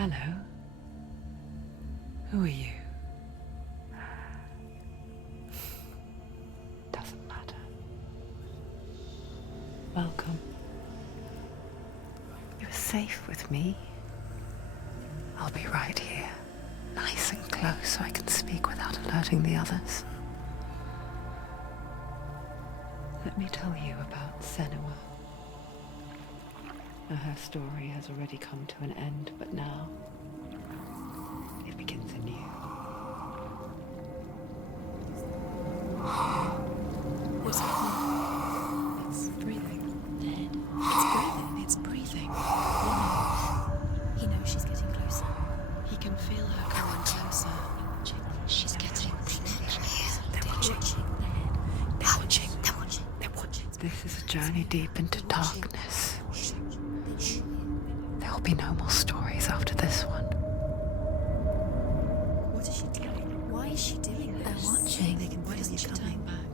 Hello. Who are you? Doesn't matter. Welcome. You're safe with me. I'll be right here, nice and close so I can speak without alerting the others. Let me tell you about Senua. Her story has already come to an end, but now it begins anew. What's happening? It's breathing. Dead. It's breathing. He knows she's getting closer. He can feel her coming closer. She's getting closer. They're watching. They're watching. This is a journey deep into darkness. There will be no more stories after this one. What is she doing? Why is she doing this? They're watching. They can feel you coming back.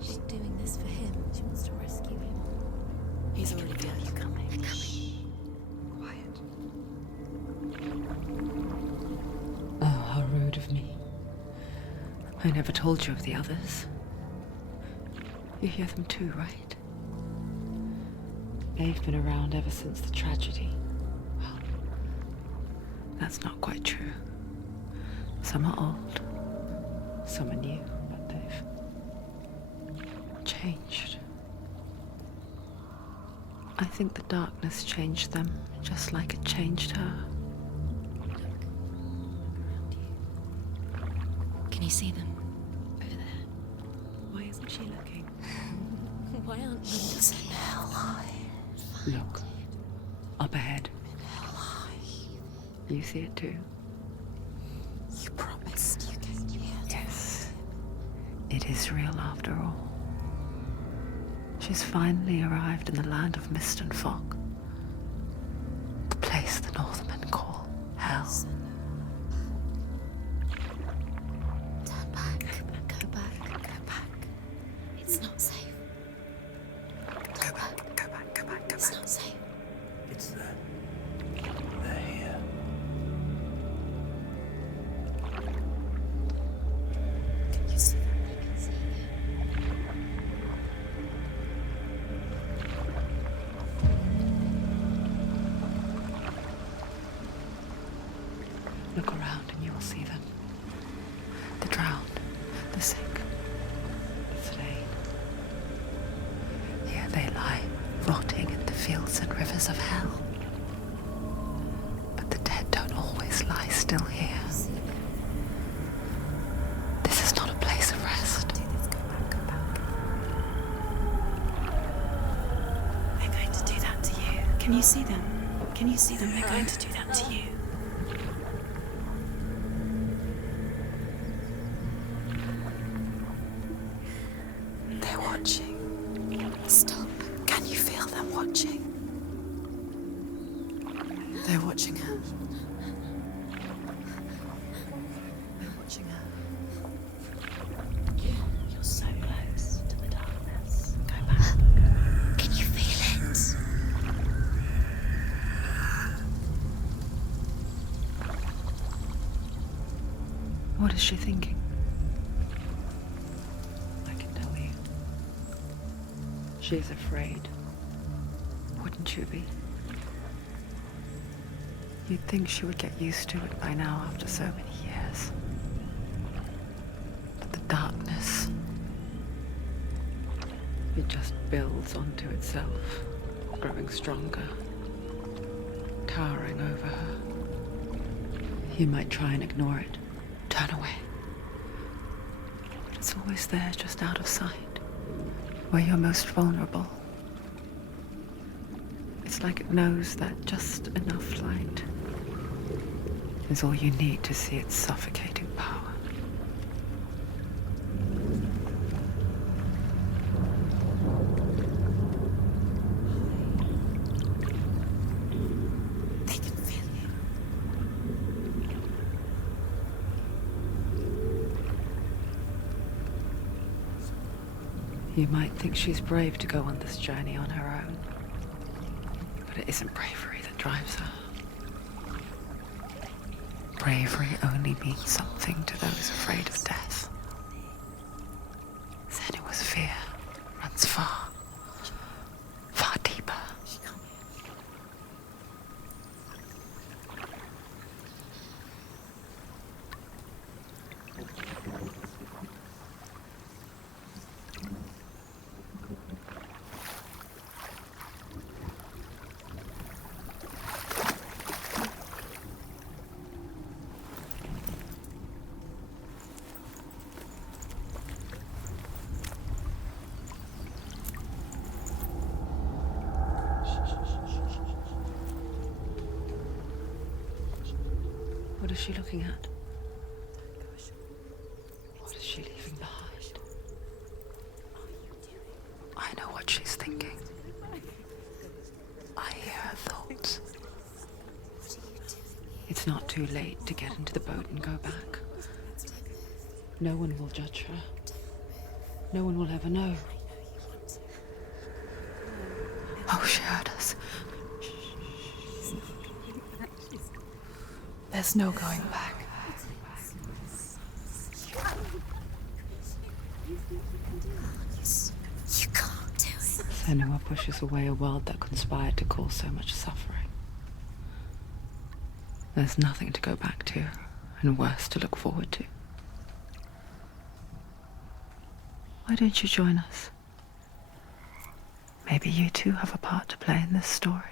She's doing this for him. She wants to rescue him. He's already got you coming. They're coming. Quiet. Oh, how rude of me. I never told you of the others. You hear them too, right? They've been around ever since the tragedy. Well, that's not quite true. Some are old, some are new, but they've changed. I think the darkness changed them, just like it changed her. Can you see them? Over there. Why isn't she looking? Why aren't you looking? Look, up ahead. You see it too? You promised you could hear them. Yes. It is real after all. She's finally arrived in the land of mist and fog. The place the Northmen call Hell. Turn back. Go back. It's not safe. Go back. It's not safe. It's there. They're here. Can you see them? I can see them. Look around and you will see them. The drowned, the sick, the slain. Here they lie, rotting in the fields and rivers of hell. But the dead don't always lie still here. This is not a place of rest. Go back. They're going to do that to you. Can you see them? Can you see them? They're going to do that to you. They're watching. Stop. Can you feel them watching? They're watching her. They're watching her. You're so close to the darkness. Go back. Can you feel it? What is she thinking? I can tell you. She's afraid. Wouldn't you be? You'd think she would get used to it by now after so many years. But the darkness, it just builds onto itself, growing stronger, towering over her. You might try and ignore it, turn away. But it's always there, just out of sight, where you're most vulnerable. It's like it knows that just enough light is all you need to see its suffocating power. They can feel you. You might think she's brave to go on this journey on her own, but it isn't bravery that drives her. bravery only means something to those afraid of death. Senua's fear runs far, far deeper. What is she looking at? What is she leaving behind? I know what she's thinking. I hear her thoughts. It's not too late to get into the boat and go back. No one will judge her. No one will ever know. Oh, she heard us. There's no going back. You can't do it. Senua pushes away a world that conspired to cause so much suffering. There's nothing to go back to, and worse to look forward to. Why don't you join us? Maybe you too have a part to play in this story.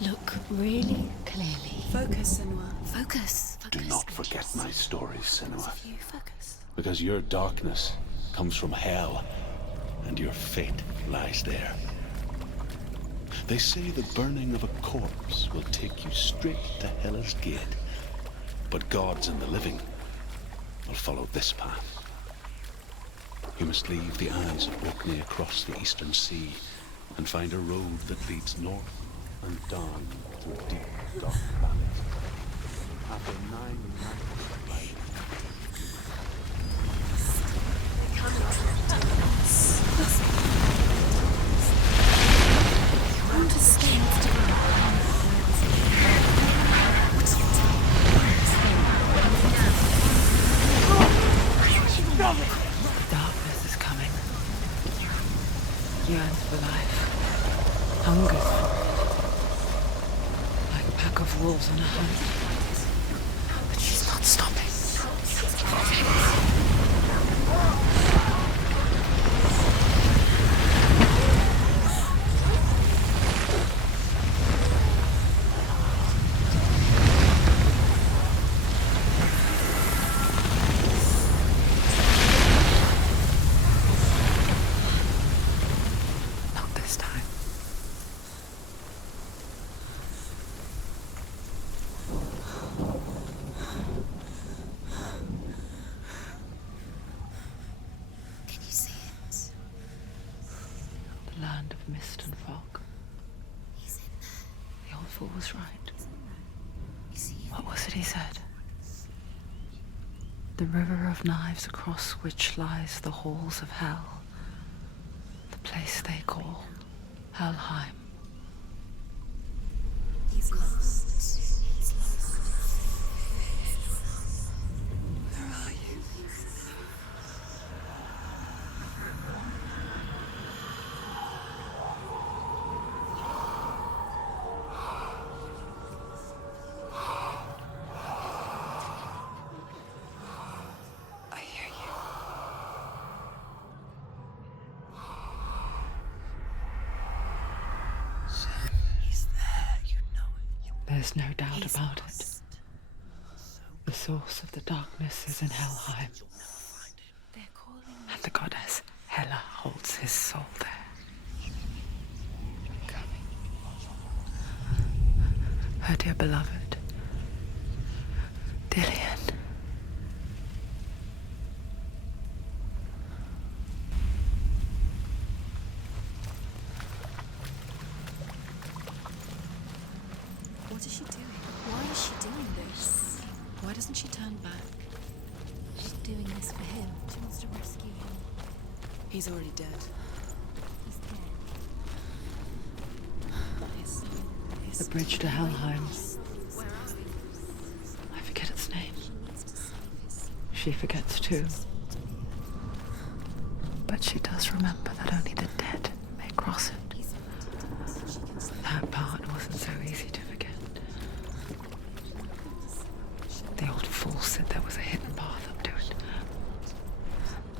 Look really clearly. Focus, Senua. Focus. Do not forget my stories, Senua. You focus. Because your darkness comes from hell, and your fate lies there. They say the burning of a corpse will take you straight to Hela's gate, but gods and the living will follow this path. You must leave the Isles of Orkney across the eastern sea and find a road that leads north and down through deep, dark valleys. After 9 nights of life, Darkness is coming. Yearns for life. Hungers for it. Like a pack of wolves on a hunt. But she's not stopping. Not this time. Can you see it? The land of mist and fog. He's in there. The old fool was right. You see it? What was it he said? The river of knives across which lies the halls of hell. The place they call Helheim. He's lost. He's lost. Where are you? I hear you. He's there, you know it. There's no doubt He's about it. lost. The source of the darkness is in Helheim, You'll never find him. They're calling me. and the goddess Hela holds his soul there. Her dear beloved, Dillian. What is she doing? Why is she doing this? Why doesn't she turn back? She's doing this for him. She wants to rescue him. He's already dead. He's dead. The bridge to Helheim. I forget its name. She forgets too. But she does remember that only the dead may cross it. That part wasn't so easy to forget. The old fool said there was a hidden path up to it.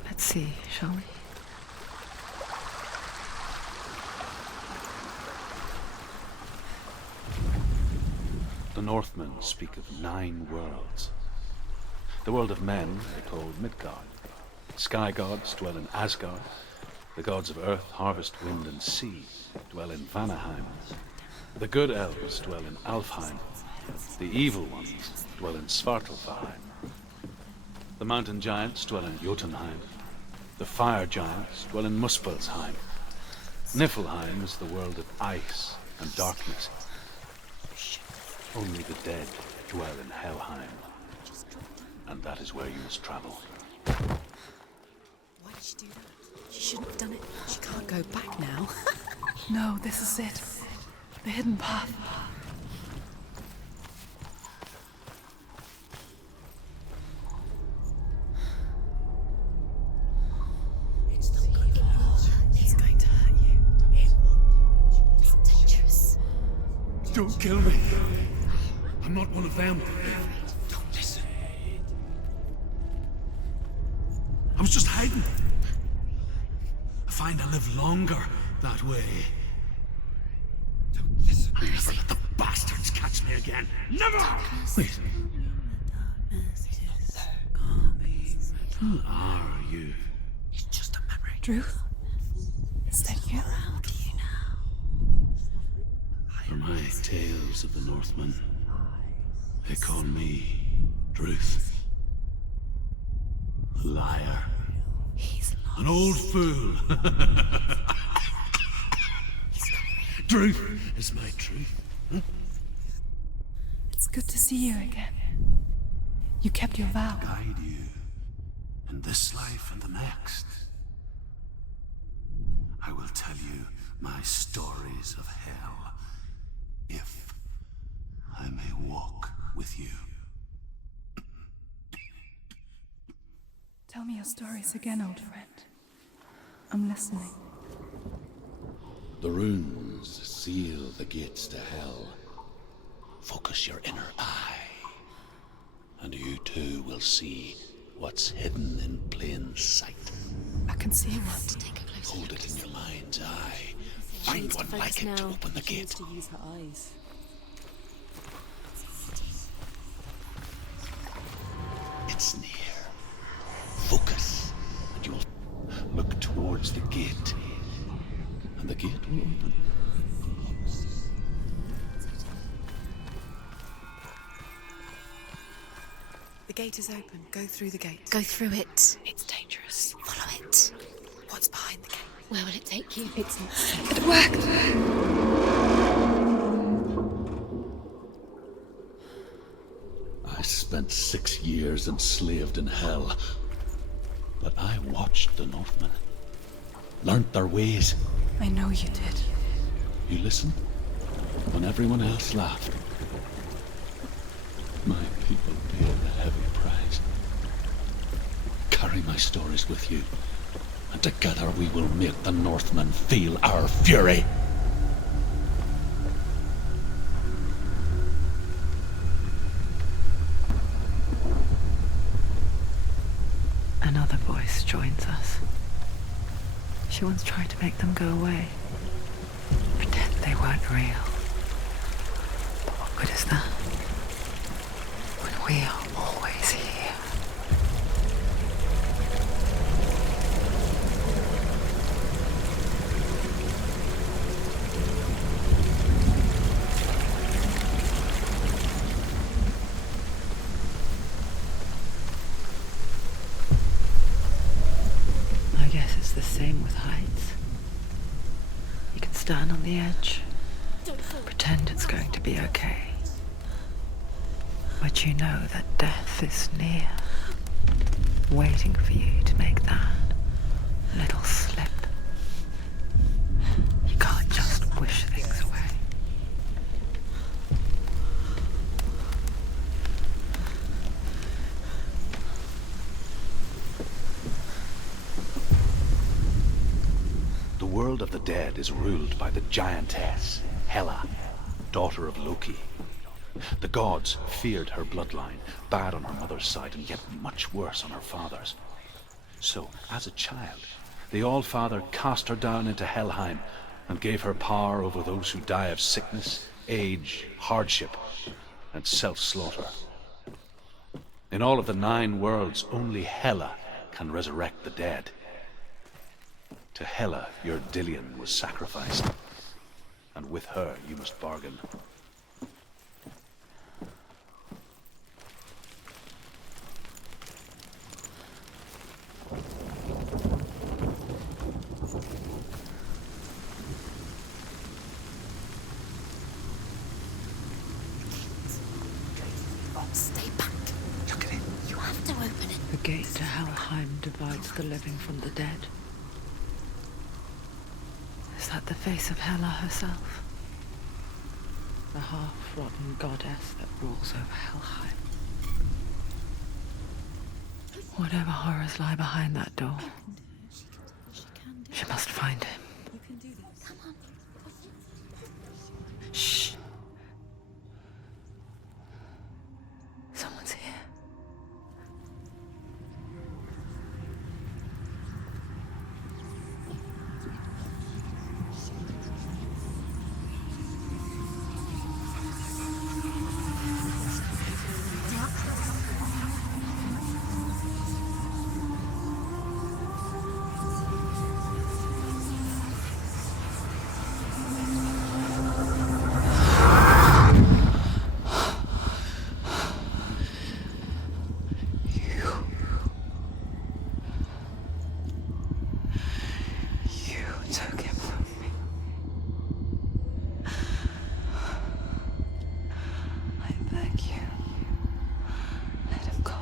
Let's see, shall we? The Northmen speak of 9 worlds. The world of men they call Midgard. Sky gods dwell in Asgard. The gods of earth, harvest, wind, and sea dwell in Vanaheim. The good elves dwell in Alfheim. The evil ones dwell in Svartalfheim. The mountain giants dwell in Jotunheim. The fire giants dwell in Muspelheim. Niflheim is the world of ice and darkness. Only the dead dwell in Helheim. And that is where you must travel. Why did she do that? She shouldn't have done it. She can't go back now. No, this is it. The hidden path. It's not good. It's going to hurt you. It's dangerous. Don't kill me. I'm not one of them. Don't listen. I was just hiding. I find I live longer that way. Don't listen. Never let the bastards catch me again. Never! Wait. Who are you? It's just a memory. Druth? Is that you? For my tales of the Northmen, they call me Druth. A liar. He's lost. An old fool. Druth is my truth. Huh? It's good to see you again. You kept your vow. Guide you in this life and the next. I will tell you my stories of hell, if I may walk with you. Tell me your stories again, old friend. I'm listening. The runes seal the gates to hell. Focus your inner eye, and you too will see what's hidden in plain sight. I can see one. Take a closer Hold look. it in your mind's eye. She Find needs to one like focus it to now. open the She needs gate. to use her eyes. It's near. Focus, and you will look towards the gate, and the gate will open. The gate is open. Go through the gate. Go through it. It's dangerous. Follow it. What's behind the gate? Where will it take you? It's not safe. It worked! I spent 6 years enslaved in hell, but I watched the Northmen, learnt their ways. I know you did. You listened when everyone else laughed. My people paid a heavy price. Carry my stories with you, and together we will make the Northmen feel our fury. Another voice joins us. She once tried to make them go away. Pretend they weren't real. But what good is that? When we are always here. I guess it's the same with heights. You can stand on the edge, pretend it's going to be okay. But you know that death is near, waiting for you to make that little slip. You can't just wish things away. The world of the dead is ruled by the giantess, Hela, daughter of Loki. The gods feared her bloodline, bad on her mother's side and yet much worse on her father's. So, as a child, the All-Father cast her down into Helheim and gave her power over those who die of sickness, age, hardship, and self-slaughter. In all of the 9 worlds, only Hela can resurrect the dead. To Hela, your Dillion was sacrificed, and with her you must bargain. Stay back. Look at it. You have to open it. The gate to Helheim divides the living from the dead. Is that the face of Hela herself? The half-rotten goddess that rules over Helheim. Whatever horrors lie behind that door, she must find him. You can do this. Come on. Shh. Someone's here. Took him from me. I beg you, let him go.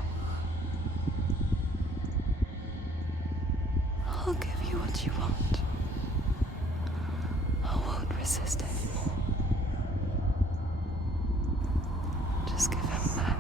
I'll give you what you want. I won't resist anymore. Just give him back.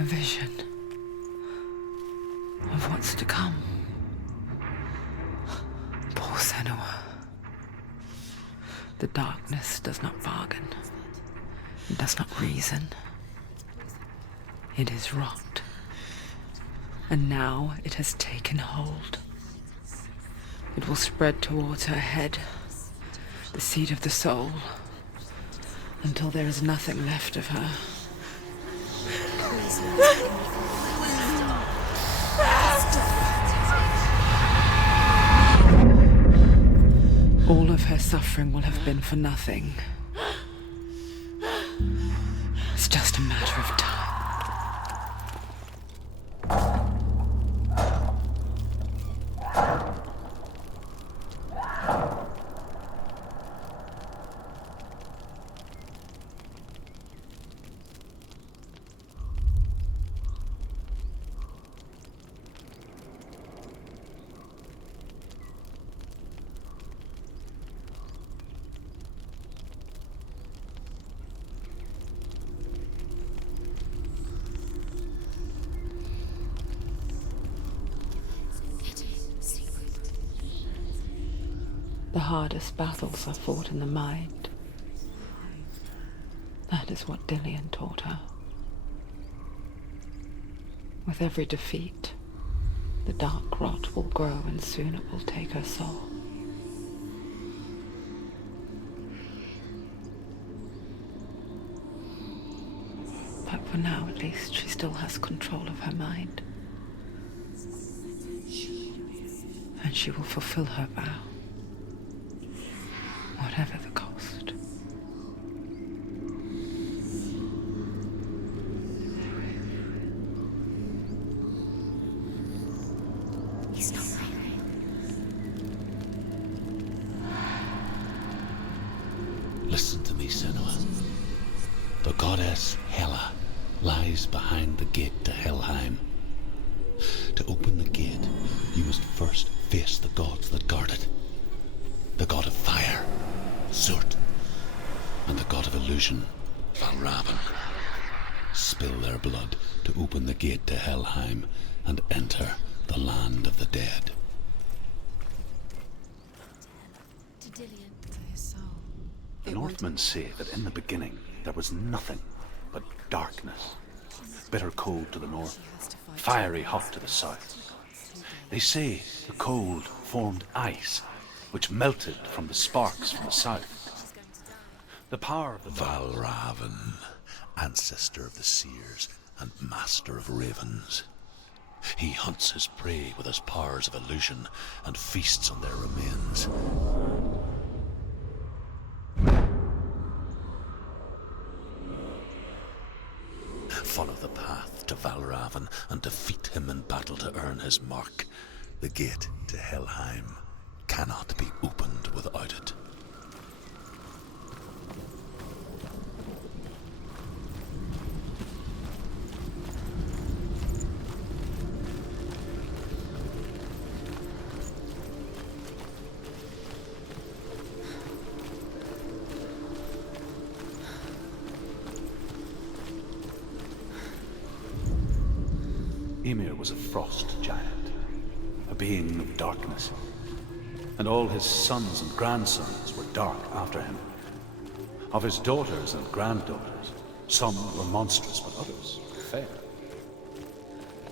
A vision of what what's to come. Poor Senua. The darkness does not bargain. It does not reason. It is rot. And now it has taken hold. It will spread towards her head, the seat of the soul, until there is nothing left of her. All of her suffering will have been for nothing. It's just a matter of time. The hardest battles are fought in the mind. That is what Dillian taught her. With every defeat, the dark rot will grow and soon it will take her soul. But for now, at least, she still has control of her mind. And she will fulfill her vow, whatever the cost. He's not right. Listen to me, Senua. The goddess Hela lies behind the gate to Helheim. To open the gate, you must first face the gods that guard it. The god of fire, Zurt, and the god of illusion, Valravn. Spill their blood to open the gate to Helheim and enter the land of the dead. To Dillian. To his soul. The Northmen say that in the beginning there was nothing but darkness. Bitter cold to the north, fiery hot to the south. They say the cold formed ice, which melted from the sparks from the south. The power of the Valravn, ancestor of the seers and master of ravens. He hunts his prey with his powers of illusion and feasts on their remains. Follow the path to Valravn and defeat him in battle to earn his mark. The gate to Helheim cannot be opened without it. Ymir was a frost giant, a being of darkness, and all his sons and grandsons were dark after him. Of his daughters and granddaughters, some were monstrous, but others fair.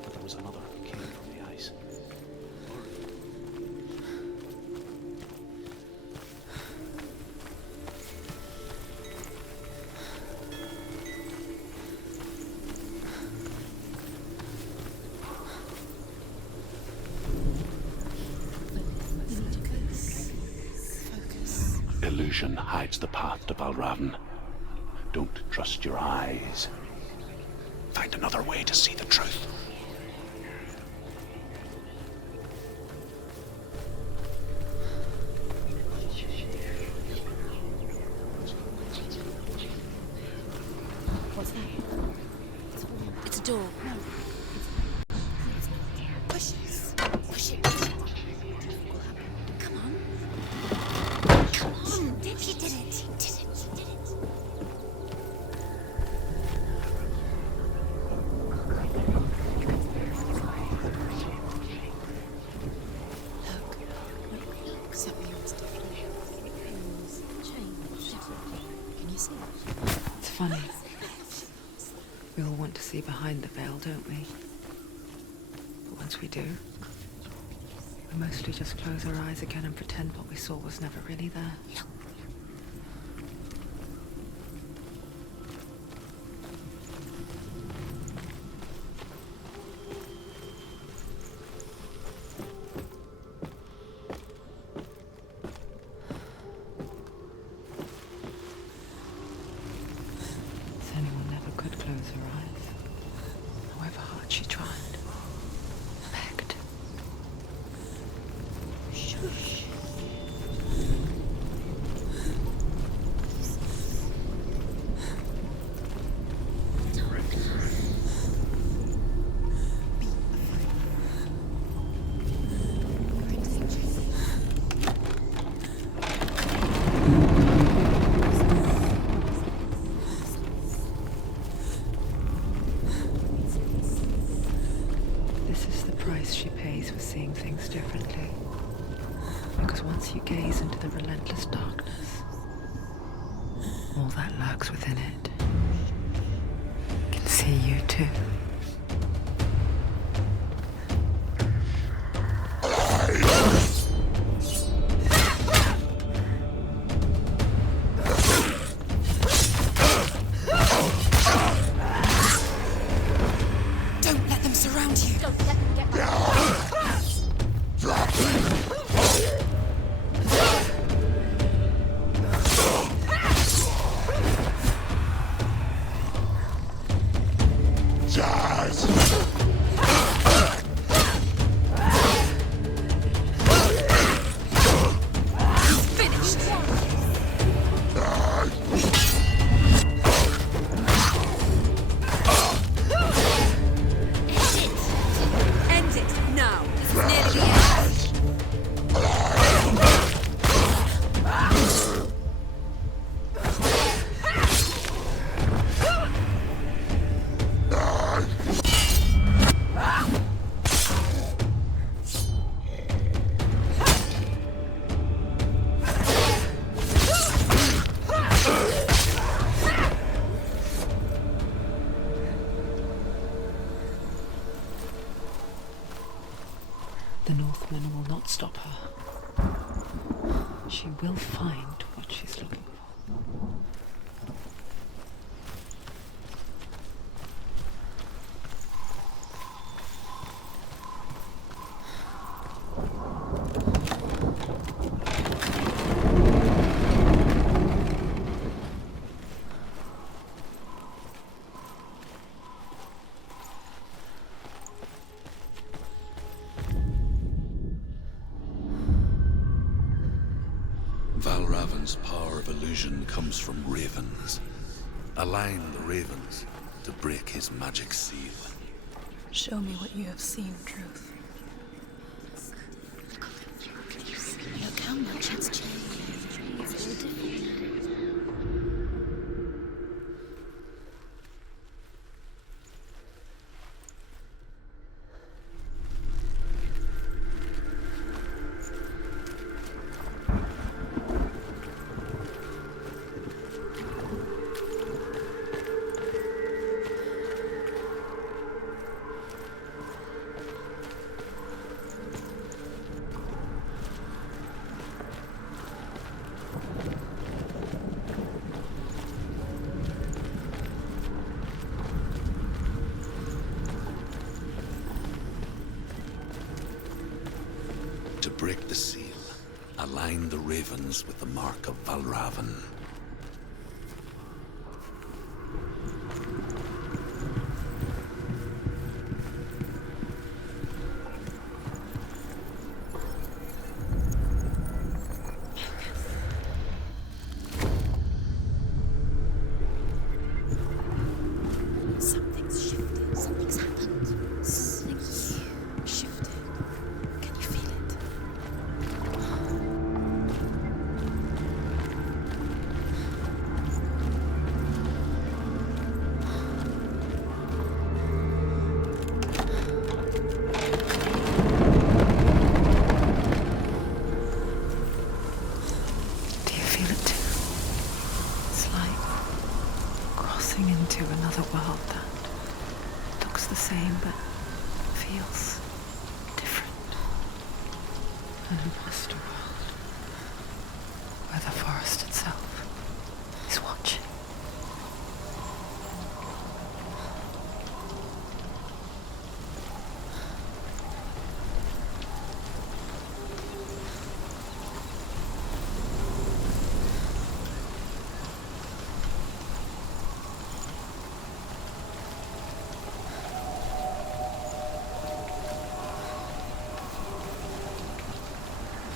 But there was another who came from the ice. Illusion hides the path to Valravn. Don't trust your eyes. Find another way to see the truth. What's that? It's a door. Push it. Push it. Come on. Come on. He did it. He did it. He did it. you see? It's funny. We all want to see behind the veil, don't we? But once we do, we mostly just close our eyes again and pretend what we saw was never really there. Senua never could close her eyes, however hard she tried. Begged. Shush. This is the price she pays for seeing things differently. Because once you gaze into the relentless darkness, all that lurks within it can see you too. Don't let them surround you. Don't let them get back. Finished. End it now. This is nearly the end. The Northmen will not stop her. She will find what she's looking for. Valravan's power of illusion comes from ravens. Align the ravens to break his magic seal. Show me what you have seen, Truth. Look how much it's changed. It's all different. To break the seal, align the ravens with the mark of Valravan. Something's shifted. Something's happened. Something shifted. Can you feel it? crossing into another world that looks the same but feels different. An imposter world where the forest itself is watching.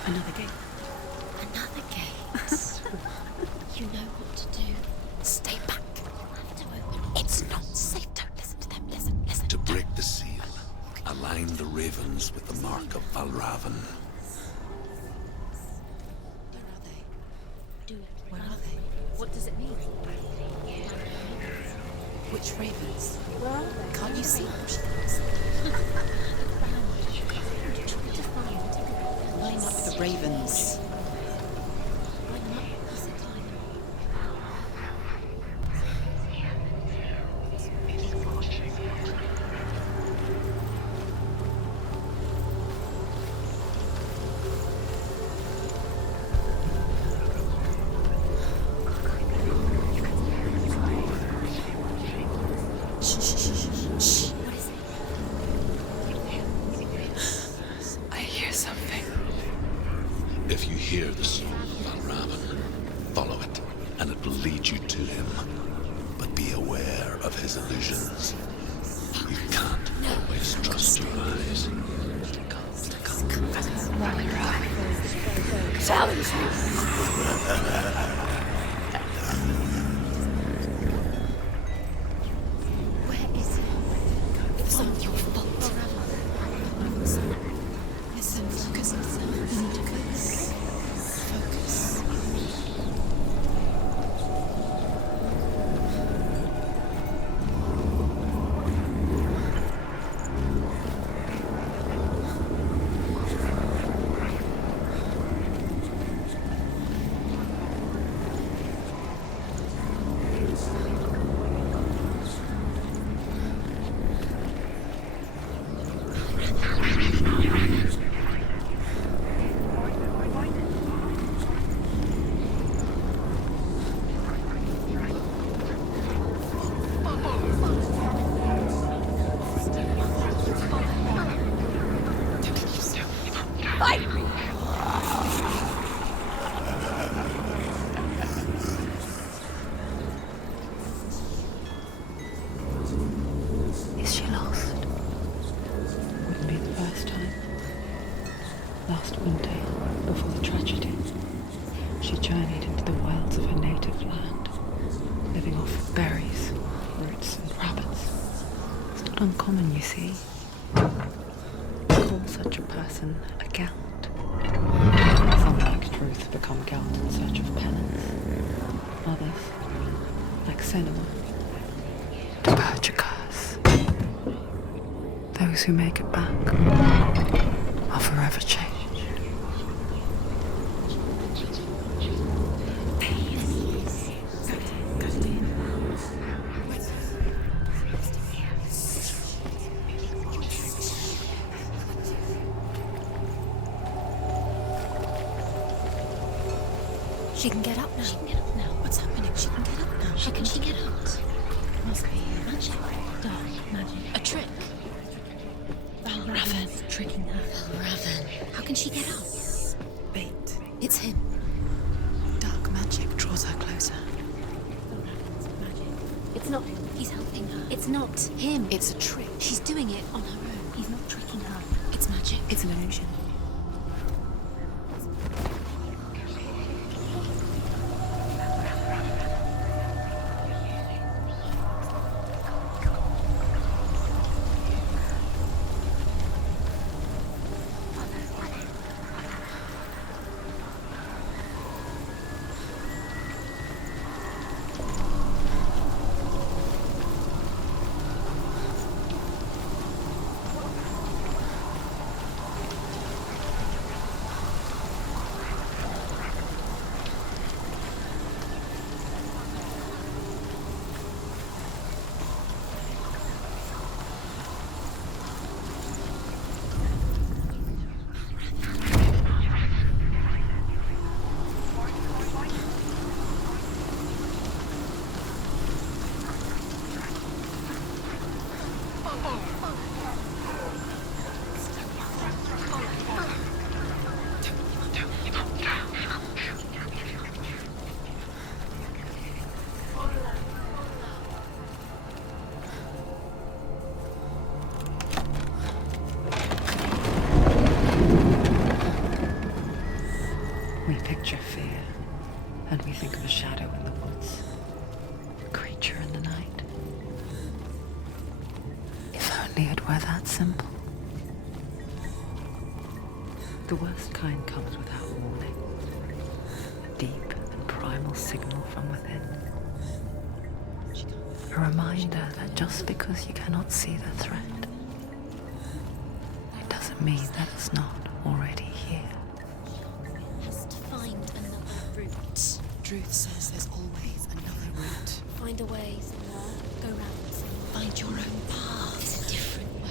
Another gate. Another gate. You know what to do. Stay back. You have to open it. It's not safe. Don't listen to them. Listen. To break the seal, align the ravens with the mark of Valravan. Where are they? Where are they? What does it mean? Which ravens? Where are they? Can't you see them? Line up the ravens. If you hear the song of Valravan, follow it, and it will lead you to him. But be aware of his illusions. You can't always trust your eyes. Where is he? It's not your fault. Listen, focus. You need to focus. Focus. Is she lost? Wouldn't be the first time. Last winter, before the tragedy, she journeyed into the wilds of her native land, living off of berries, roots and rabbits. It's not uncommon, you see. Call such a person a Gelt. Some, like Truth, become Gelt in search of penance. Others, like Senua, to purge a curse. Those who make it back are forever changed. She can get up now. What's happening? She can get up now. How can she get out? Must be magic. Dark magic. A trick. Valravan tricking her. Valravan. How can she get out? Bait. It's him. Dark magic draws her closer. It's not him. He's helping her. It's not him. It's a trick. She's doing it on her own. He's not tricking her. It's magic. It's an illusion. creature in the night. If only it were that simple. The worst kind comes without warning. A deep and primal signal from within. A reminder that just because you cannot see the threat, it doesn't mean that it's not already here. Has to find another route. Truth says there's always another route. Find a way, Senua. Go round. Find your own path. There's a different way.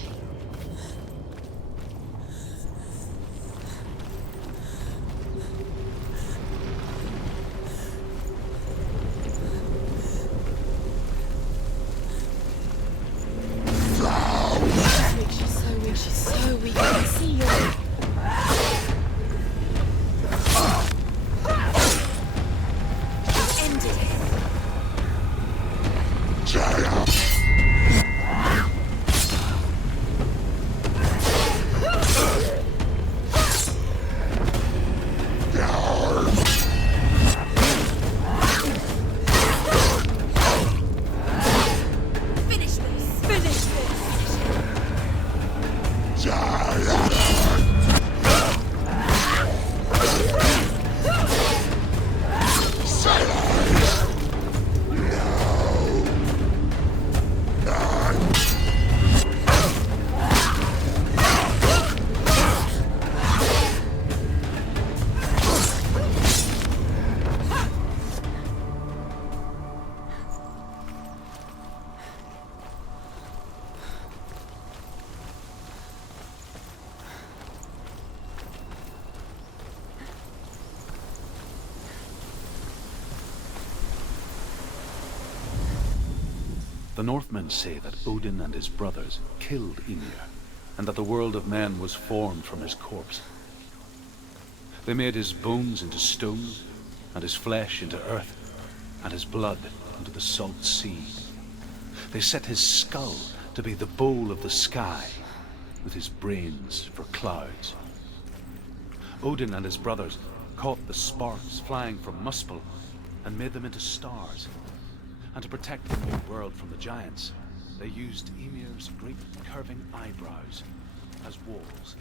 She's so weak. I can see your... Ended it. Finish this. Finish this. The Northmen say that Odin and his brothers killed Ymir, and that the world of men was formed from his corpse. They made his bones into stone, and his flesh into earth, and his blood into the salt sea. They set his skull to be the bowl of the sky, with his brains for clouds. Odin and his brothers caught the sparks flying from Muspel and made them into stars. And to protect the new world from the giants, they used Ymir's great curving eyebrows as walls.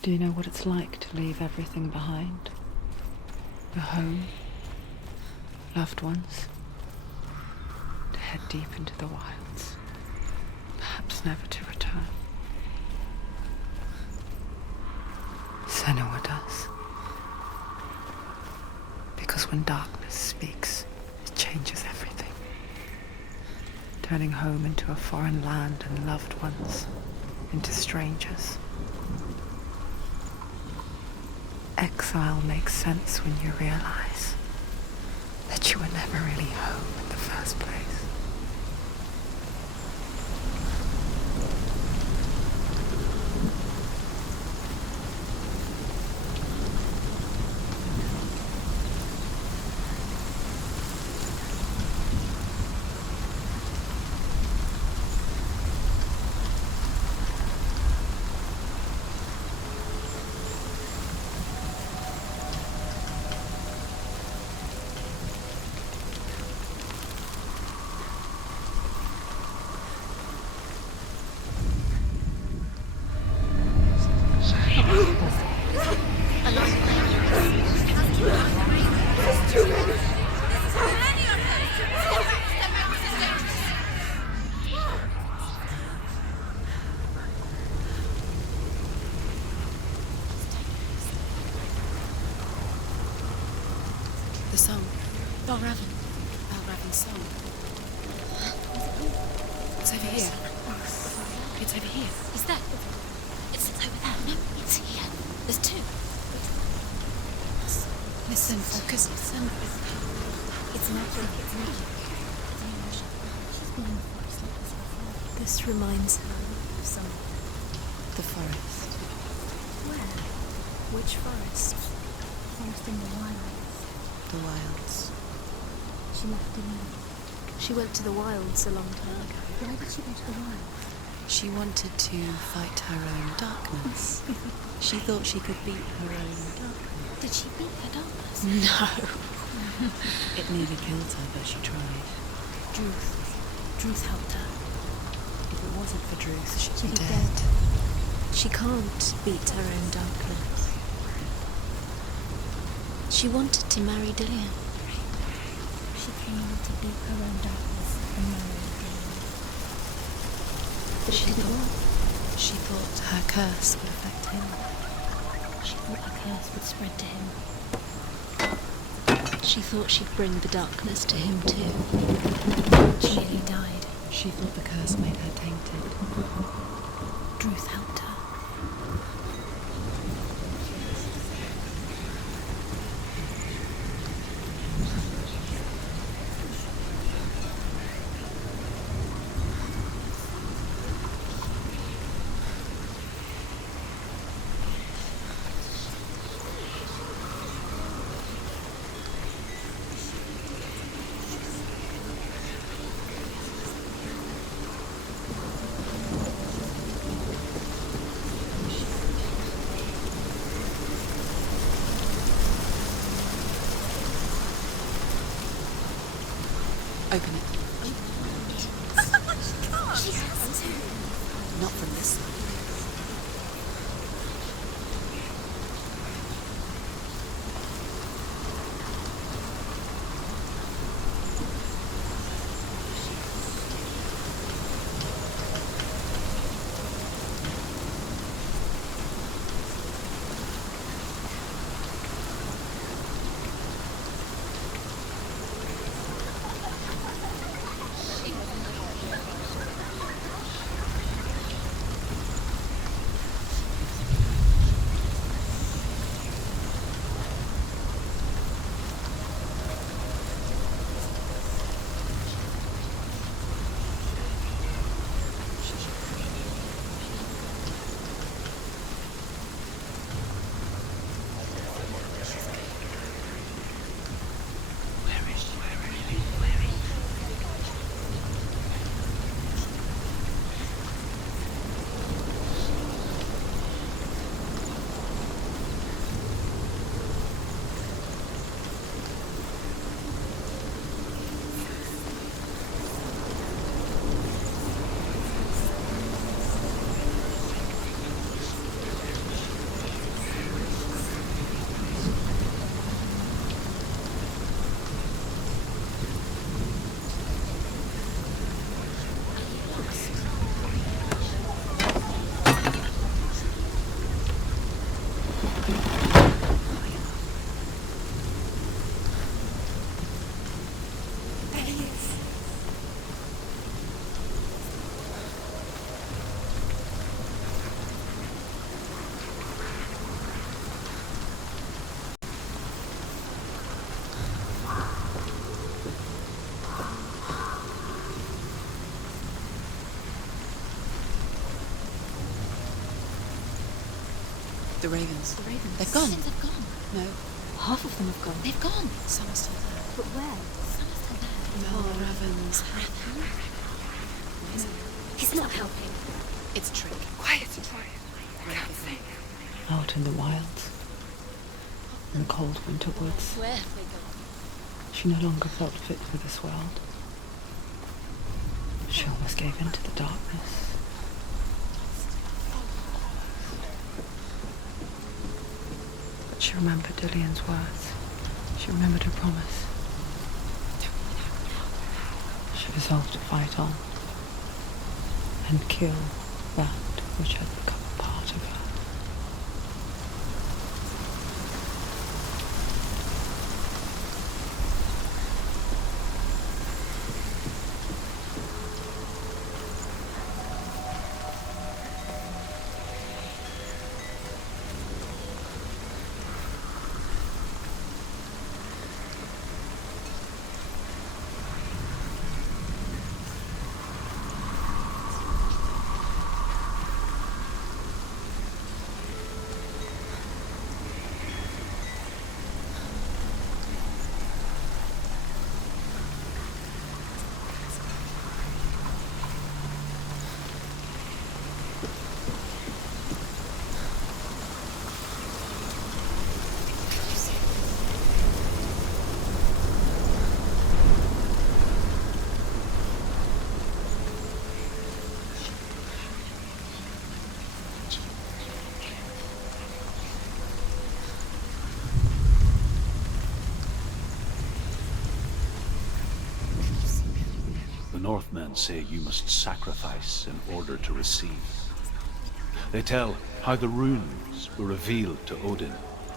Do you know what it's like to leave everything behind? Your home, loved ones, to head deep into the wilds, perhaps never to return. Senua does. Because when darkness speaks, it changes everything. Turning home into a foreign land and loved ones into strangers. Exile makes sense when you realize that you were never really home in the first place. The song. Balraven's song. It's over here. It's over here. Is that? It's over there. No, it's here. There's two. Listen, focus, listen. It's magic. It's magic. It's an emotion. She's been in the forest like this before. This reminds her Of someone. of the forest. Where? Which forest? Forest in the wilds. The wilds. She left in the... She went to the wilds a long time ago. Why did she go to the wilds? She wanted to fight her own darkness. She thought she could beat her own darkness. Did she beat her darkness? No. It nearly killed her, but she tried. Druth helped her. If it wasn't for Druth, she'd She'd be be dead. She can't beat her own darkness. She wanted to marry Dillian. She came to beat her own darkness and marry again. But she didn't. She thought her curse would affect him. She thought her curse would spread to him. She thought she'd bring the darkness to him too. She nearly died. She thought the curse made her tainted. Druth helped her. Open it. She has to. Not from this side. The ravens. The ravens. They've gone. They've gone. No, half of them have gone. They've gone. Some are still there. But where? Some are still there. No, the ravens. He's not helping. It's a trick. Quiet. Quiet. Out in the wilds. In the cold winter woods. Where have they gone? She no longer felt fit for this world. She almost gave in to the darkness. But she remembered Dillian's words. She remembered her promise. She resolved to fight on and kill that which had become a part of her. Northmen say you must sacrifice in order to receive. They tell how the runes were revealed to Odin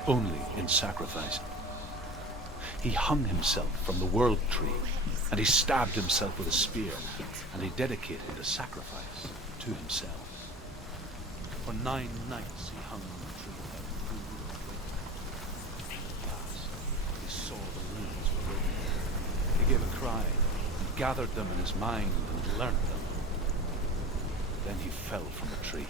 only in sacrifice. He hung himself from the world tree, and he stabbed himself with a spear, and he dedicated a sacrifice to himself. For 9 nights he hung on the tree without food or drink. At last, he saw the runes were written. He gave a cry, and gathered them in his mind and learnt them. Then he fell from the tree.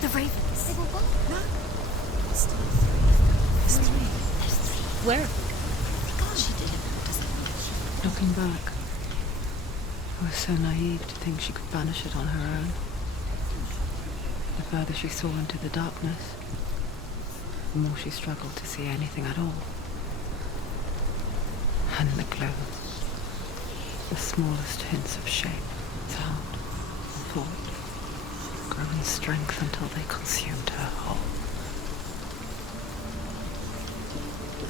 The ravens. They were what? No. Still 3. There's 3. There's 3. Where? God, she did it. Doesn't Looking back, I was so naive to think she could banish it on her own. The further she saw into the darkness, the more she struggled to see anything at all. And the glow, the smallest hints of shape, sound, and thought, grew in strength until they consumed her whole.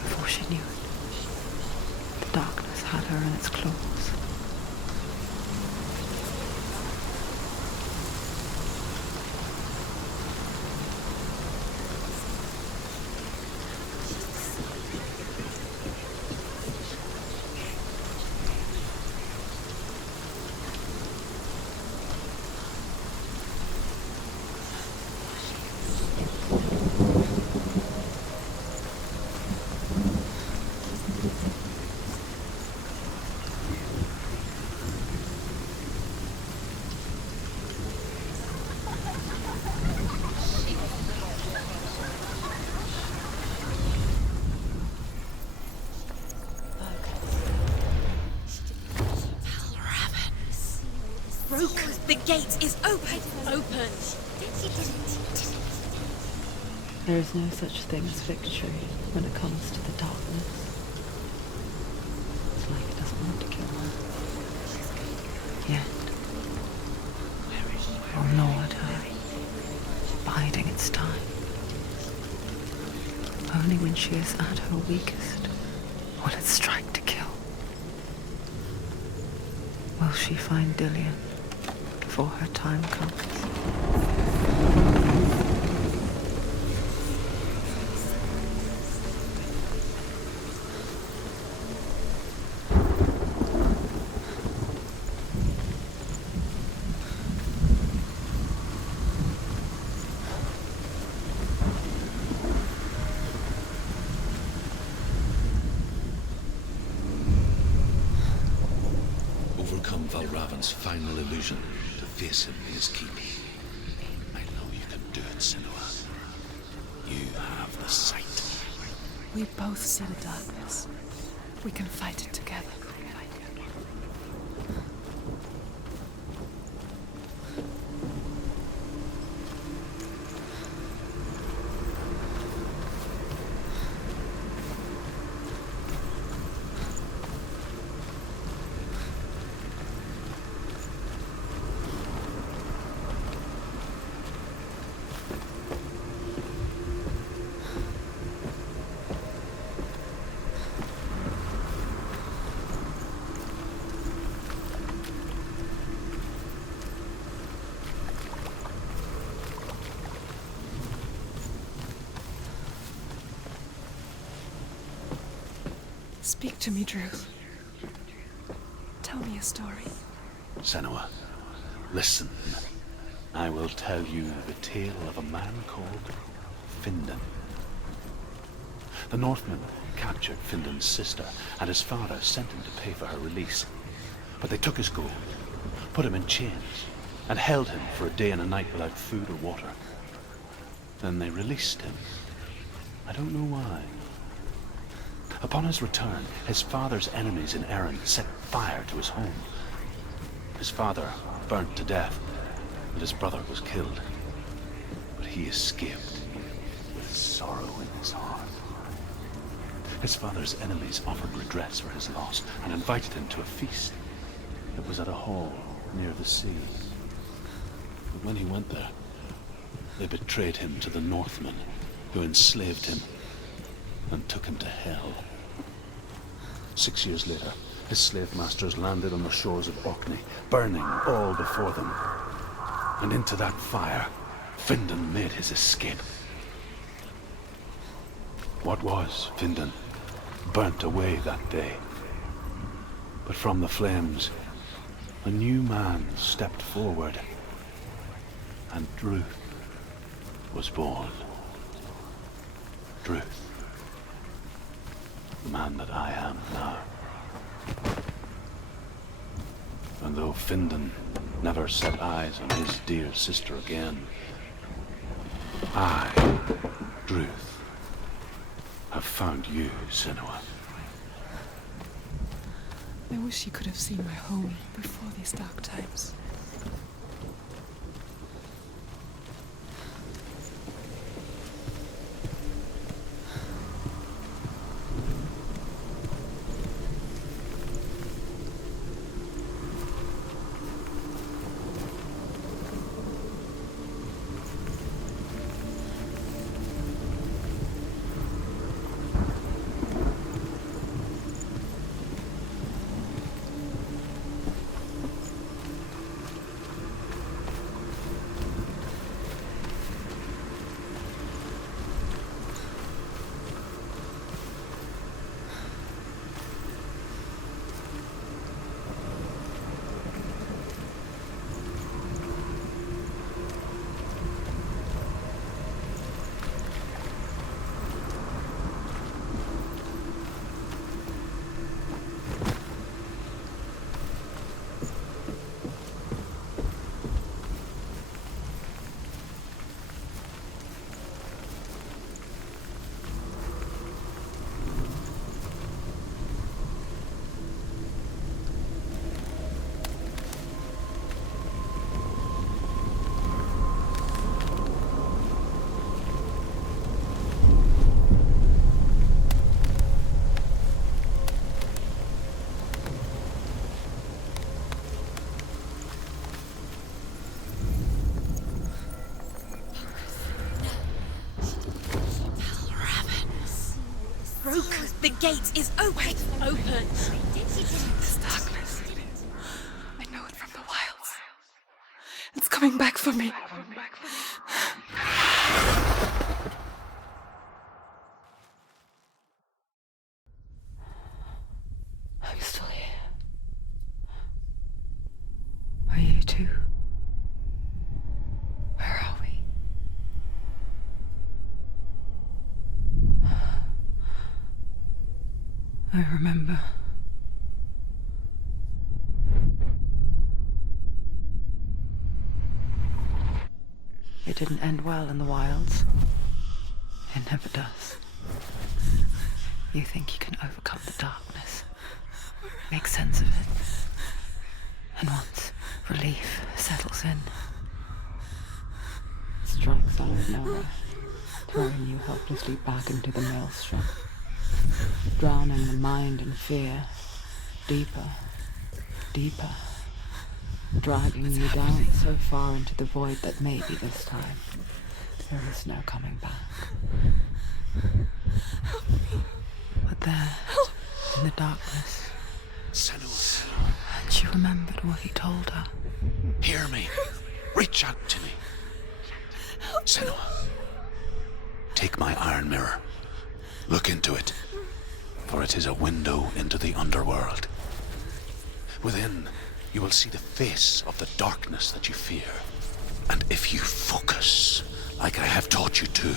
Before she knew it, the darkness had her in its claws. broke. The gate is open. Open. There is no such thing as victory when it comes to the darkness. It's like it doesn't want to kill her. Yet, it will gnaw at her, biding its time. Only when she is at her weakest will it strike to kill. Will she find Dillion before her time comes? Overcome Valravan's final illusion to face him in his keep. I know you can do it, Senua. You have the sight. We both see the darkness. We can fight it together. Speak to me, Drew. Tell me a story. Senua, listen. I will tell you the tale of a man called Findan. The Northmen captured Findan's sister, and his father sent him to pay for her release. But they took his gold, put him in chains, and held him for a day and a night without food or water. Then they released him. I don't know why. Upon his return, his father's enemies in Erin set fire to his home. His father burnt to death, and his brother was killed. But he escaped with sorrow in his heart. His father's enemies offered redress for his loss and invited him to a feast. It was at a hall near the sea. But when he went there, they betrayed him to the Northmen, who enslaved him and took him to hell. 6 years later, his slave masters landed on the shores of Orkney, burning all before them. And into that fire, Findan made his escape. What was Findan burnt away that day. But from the flames, a new man stepped forward, and Druth was born. Druth, the man that I am now. And though Findan never set eyes on his dear sister again, I, Druth, have found you, Senua. I wish you could have seen my home before these dark times. The gate is open! Open! This darkness. I know it from the wilds. It's coming back for me. Are you still here? Are you too? Where are we? I remember. It didn't end well in the wilds. It never does. You think you can overcome the darkness, make sense of it, and once relief settles in, it strikes out of nowhere, throwing you helplessly back into the maelstrom, drowning the mind in fear, deeper, deeper, dragging you down so far into the void that maybe this time there is no coming back. But there, in the darkness, Senua, and she remembered what he told her. hear me. Reach out to me. Senua, take my iron mirror. Look into it. for it is a window into the underworld. Within, you will see the face of the darkness that you fear. And if you focus, like I have taught you to,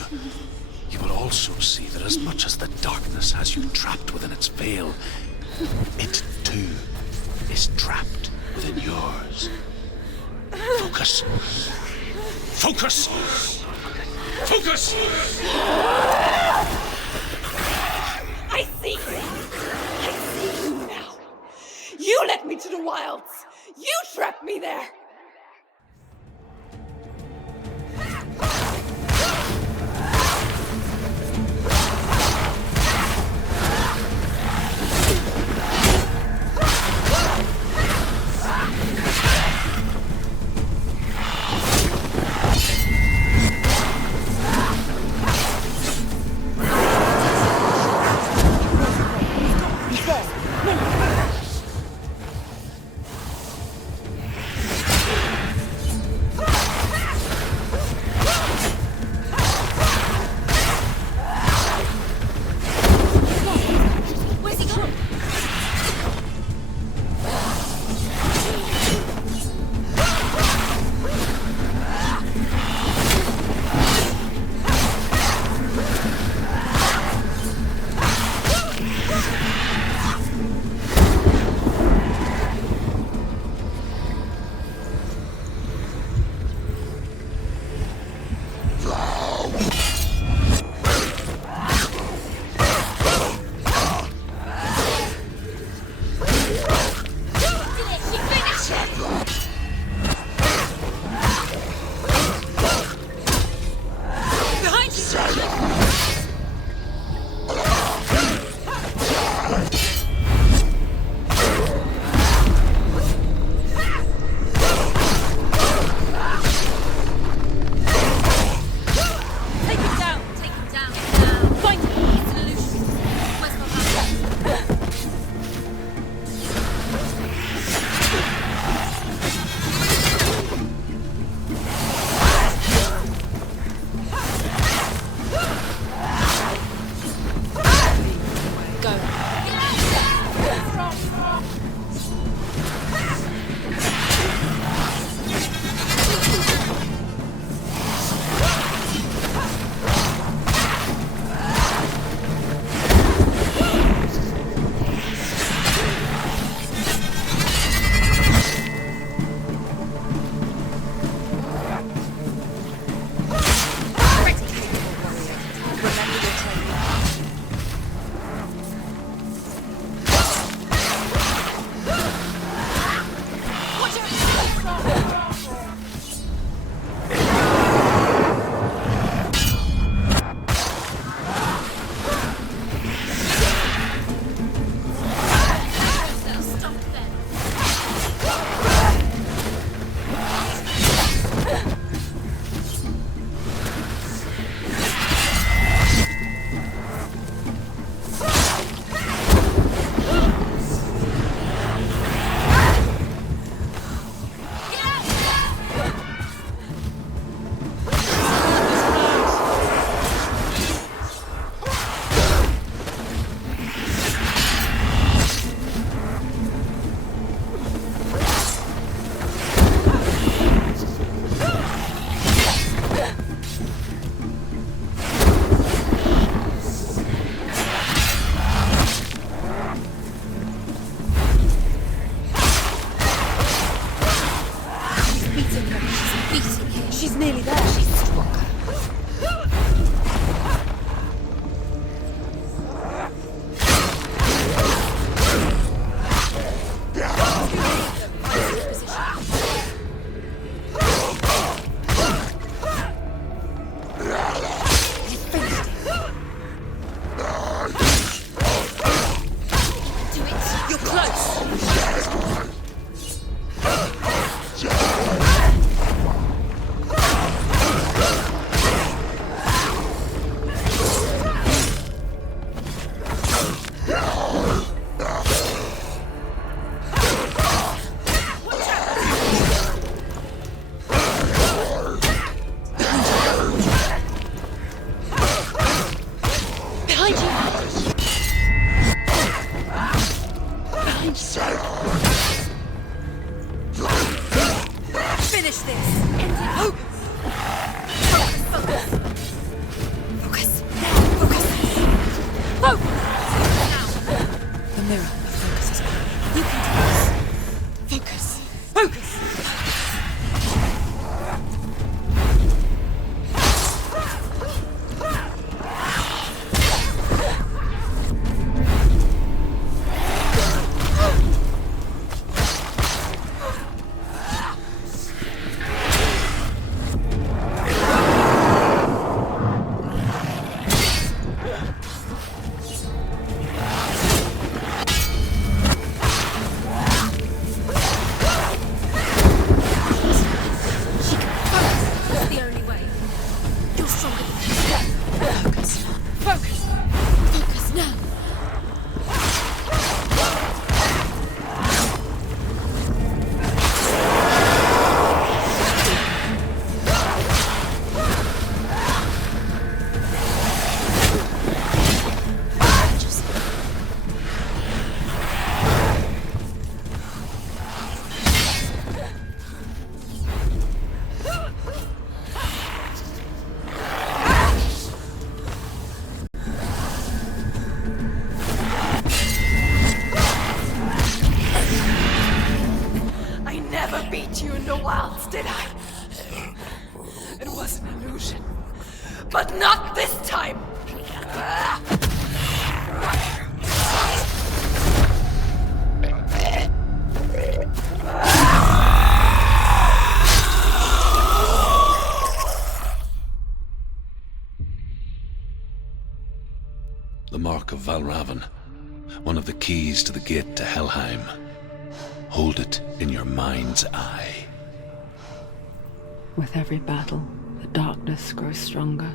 you will also see that as much as the darkness has you trapped within its veil, it too is trapped within yours. Focus. Focus! Focus! I see you! I see you now! You led me to the wilds! You trapped me there! finish this. Focus. The mirror of focus is gone. You can do this. Focus. That's the only way. You're stronger than this. Focus now. I never beat you in the wilds, did I? It was an illusion. But not this time! The Mark of Valravan, one of the keys to the gate to Helheim. Hold it in your mind's eye. With every battle, the darkness grows stronger.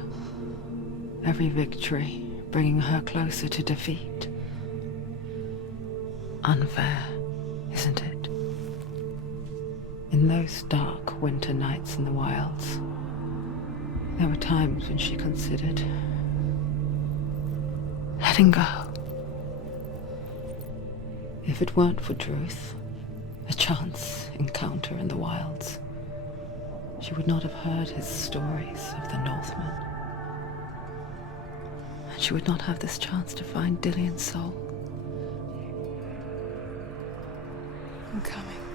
Every victory bringing her closer to defeat. Unfair, isn't it? In those dark winter nights in the wilds, there were times when she considered letting go. If it weren't for Druth, a chance encounter in the wilds, she would not have heard his stories of the Northmen. And she would not have this chance to find Dillion's soul. I'm coming.